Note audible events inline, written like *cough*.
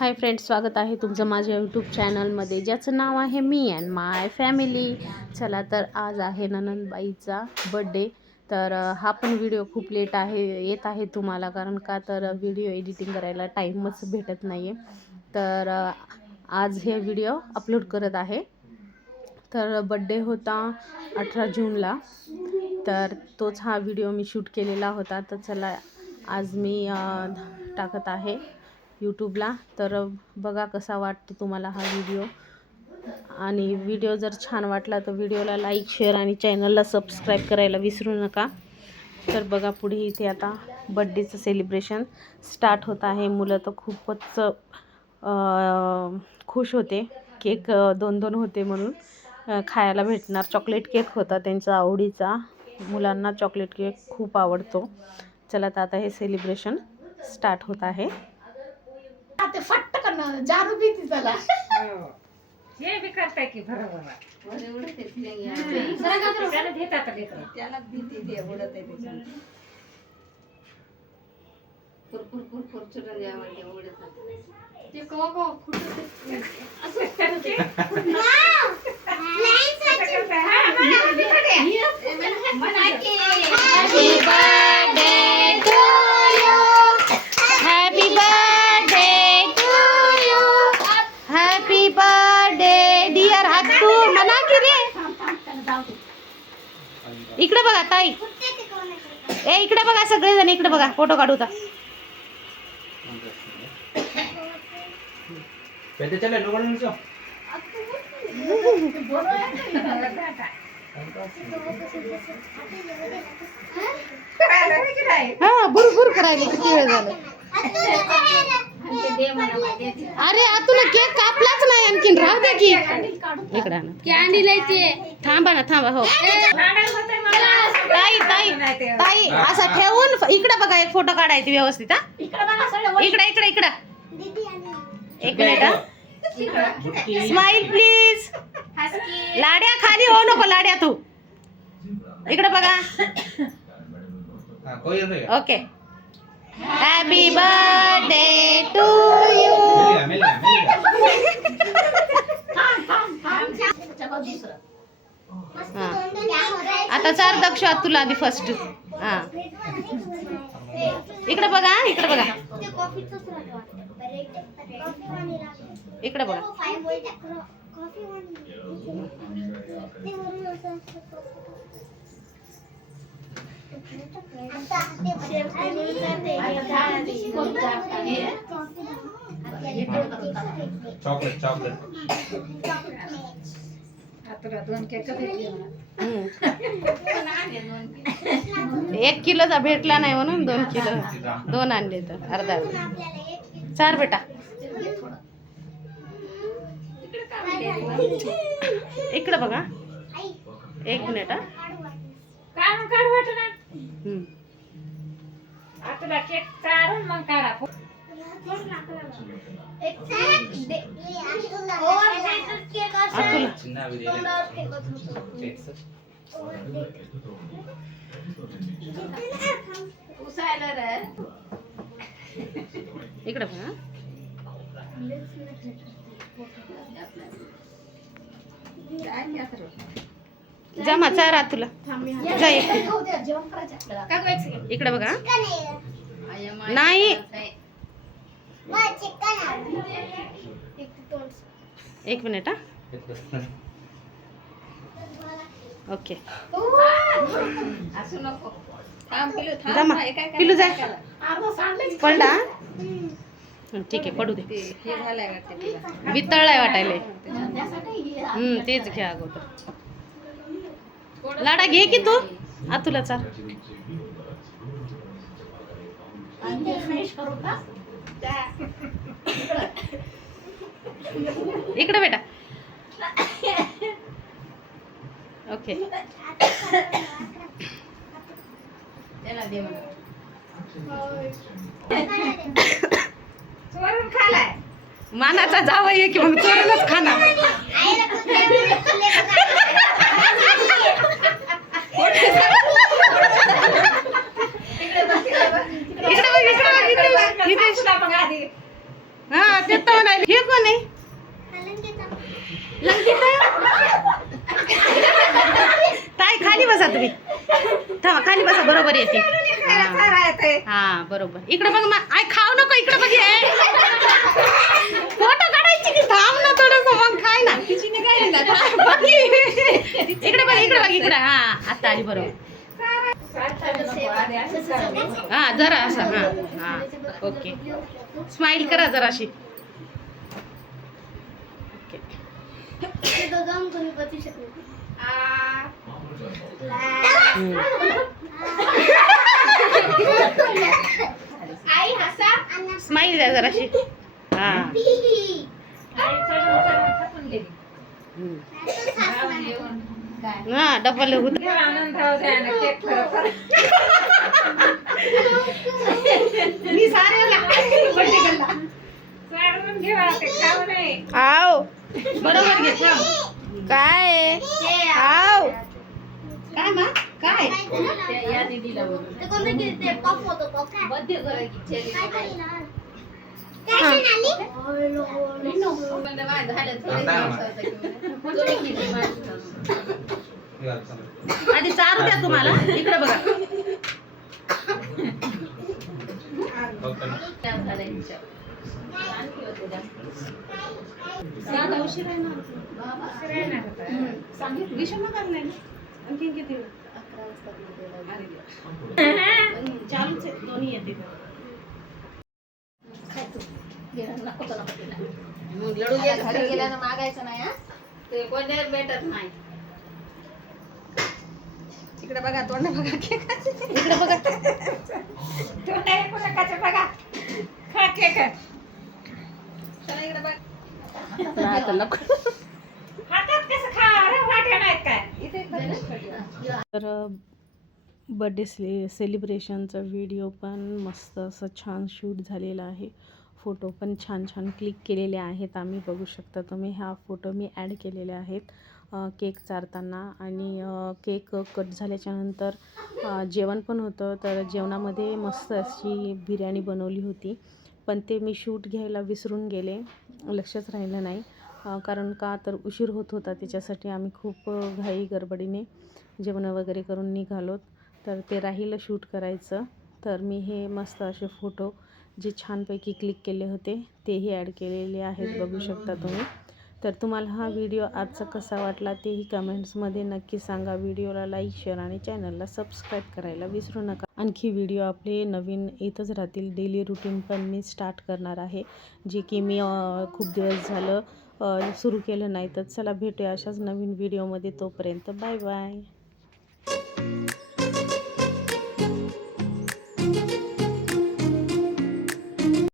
Hi friends स्वागत आहे तुमचं माझ्या यूट्यूब चॅनलमध्ये ज्याचं नाव आहे मी अँड माय फॅमिली चला तर आज आहे ननंदबाईचा बड्डे तर हा पण व्हिडिओ खूप लेट आहे येत आहे तुम्हाला कारण का तर व्हिडिओ एडिटिंग करायला टाईमच भेटत नाही आहे तर आज हे व्हिडिओ अपलोड करत आहे. तर बड्डे होता अठरा जूनला तर तोच हा व्हिडिओ मी शूट केलेला होता. तर चला आज मी टाकत आहे. यूट्यूबला तर बघा कसा वाटतो तुम्हाला हा व्हिडिओ आणि व्हिडिओ जर छान वाटला तर व्हिडिओला लाईक शेअर आणि चॅनलला सबस्क्राईब करायला विसरू नका. तर बघा पुढे इथे आता बड्डेचं सेलिब्रेशन स्टार्ट होत आहे. मुलं तर खूपच खुश होते. केक दोन दोन होते म्हणून. खायला भेटणार. चॉकलेट केक होता त्यांचा आवडीचा. मुलांना चॉकलेट केक खूप आवडतो. चला तर आता हे सेलिब्रेशन स्टार्ट होत आहे. करणं जारू भीती त्याला हे. बी करताय की बरोबर. त्याला देतात लेकरं. त्याला भीती ते उडत आहे त्याच्यात. ते कवा कवा फुटत असं *laughs* इकडे बघा ताई ए इकडे बघा सगळेजण इकडे बघा फोटो काढू ता Vete, chale, no guarden eso. करायला बी की नाही? हा भुरभुर करायला किती वेळ झालं दे मला माहिती अरे तुला केक कापलाच नाही आणखीन. राहू दे की. इकडे. कॅन्डी लायते थांबा ना थांबा हो. ताई ताई ते. ताई असं ठेवून इकडे बघा एक फोटो काढायचे व्यवस्थित हा. इकडे इकडे इकडे इकडे. एक मिनिट. स्माइल प्लीज लाड्या खाली हो नको लाड्या तू. इकडे बघा. हाँ, okay happy birthday to you आता चार दक्ष तुला आधी फर्स्ट हा. इकडे बघा इकडे बघा. इकडे बघा. एक किलोचा भेटला नाही म्हणून दोन किलो. दोन आणले तर अर्धा चार बेटा. इकडे बघा. एक मिनिट हा. काढून काढ वाटलं ना. हम्म. आ, तुला केक काढून मग काढा भी जमा चार तुला. जा इकडे. बघा. नाही. एक मिनिट हा. ओके. जमा पिलू जा अर्धा सांडलेच पडला हं, ठीक आहे पडू दे. हे. वितळलाय वाटायला तेच घ्या अगोदर. लाडा घे की तू? आतुला चाल. इकडे बेटा. ओके. मानाचा जावं की मग चोरूनच खाणार इकडे बघ इकडे बघ इकडे बघ इथे तुला मग आधी हा ते तर म्हणाले हे कोण आहे लंकिता ताई खाली बसा तुम्ही थांबा खाली बसा बरोबर येते. हा. हा बरोबर. इकडे बघ मा- आय खाऊ नको इकडे बघ ये. फोटो काढायची की थांब ना थोडस मग खाय ना. इकडे बघ इकडे बघ इकडे. हा आता आली बरोबर. हा जरा असं हा हा. ओके. स्माइल करा जराशी. ओके. हम्म. आई हसा स्माइल द्या जराशी हा. हा डबल होत मी सारे आव बरोबर घे थांब. काय आव काय मा? काय? आधी चारू द्या तुम्हाला. इकडे बघा. दादा उशीर आहे ना? सांगितलं. विषम करणार आणखी किती? वेळ? चालूच आहे दोन्ही येते मग लडू घ्या मागायचं नाही हा? ते कोणी भेटत नाही. इकडे बघा तोंड बघा इकडे बघा. तू नाही कोणा कच्चा बघा. खा केक चला इकडे बघ. आता नको हातात कसं खा अरे वाट्या नाहीत काय इथे तर बड्डे से सेलिब्रेशनचा व्हिडिओ पण मस्त असं छान शूट झालेला आहे. फोटो पण छान छान क्लिक केलेले आहेत. आम्ही बघू शकता तुम्ही. ह्या फोटो मी ॲड केलेले आहेत. केक चारताना आणि केक कट झाल्याच्यानंतर जेवण पण होतं. तर जेवणामध्ये मस्त अशी बिर्याणी बनवली होती. पण ते मी शूट घ्यायला विसरून गेले. लक्षच राहिलं नाही. कारण का तर उशीर होत होता त्याच्यासाठी आम्ही खूप घाई गडबडीने जेवणं वगैरे करून निघालोत. तर ते राहिलं शूट करायचं. तर मी हे मस्त असे फोटो जे छानपैकी क्लिक केले होते तेही ॲड केलेले आहेत बघू शकता तुम्ही. तर तुम्हाला हा व्हिडिओ आजचा कसा वाटला तेही कमेंट्समध्ये नक्की सांगा. व्हिडिओला लाईक शेअर आणि चॅनलला सबस्क्राईब करायला विसरू नका. आणखी व्हिडिओ आपले नवीन येतच राहतील. डेली रुटीन पण मी स्टार्ट करणार आहे. जे की मी खूप दिवस झालं सुरू केलं नाही तर चला भेटूया अशाच नवीन व्हिडिओमध्ये तोपर्यंत. Bye bye